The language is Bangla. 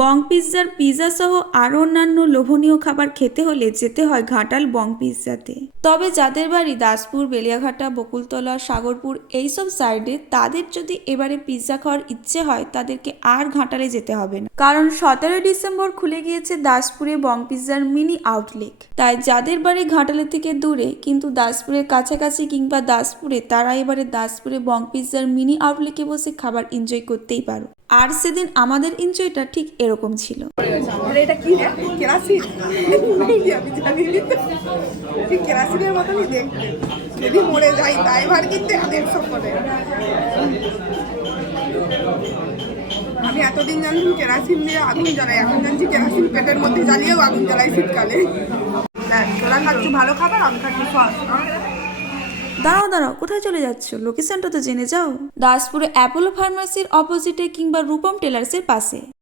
বং পিৎজার পিৎজা সহ আরও অন্যান্য লোভনীয় খাবার খেতে হলে যেতে হয় ঘাটাল বং পিৎজাতে। তবে যাদের বাড়ি দাসপুর, বেলিয়াঘাটা, বকুলতলা, সাগরপুর এইসব সাইডে, তাদের যদি এবারে পিৎজা খাওয়ার ইচ্ছে হয় তাদেরকে আর ঘাটালে যেতে হবে না, কারণ 17 ডিসেম্বর খুলে গিয়েছে দাসপুরে বং পিৎজার মিনি আউটলেট। তাই যাদের বাড়ি ঘাটালের থেকে দূরে কিন্তু দাসপুরের কাছাকাছি কিংবা দাসপুরে, তারা এবারে দাসপুরে বং পিৎজার মিনি আউটলেটে বসে খাবার এনজয় করতেই পারো। আর সেদিন আমাদের এনজয়টা ঠিক এরকম ছিল। এটা কি কেরাসিন? আমি জানি ঠিক কেরাসিনের মতনই দেখতে। যদি মরে যাই ড্রাইভার কিনতে 150 করে। আমি এতদিন জানতাম কেরাসিন দিয়ে আগুন জ্বালাই, এখন জানছি কেরাসিন পেটের মধ্যে জ্বালিয়েও আগুন জ্বালাই শীতকালে। তোরা খাচ্ছ ভালো খাবার, আমি খাচ্ছি সস। দাঁড়াও দাঁড়াও, কোথায় চলে যাচ্ছ? লোকেশনটা তো জেনে যাও। দাসপুরে অ্যাপোলো ফার্মাসির অপোজিটে কিংবা রূপম টেলার্সের পাশে।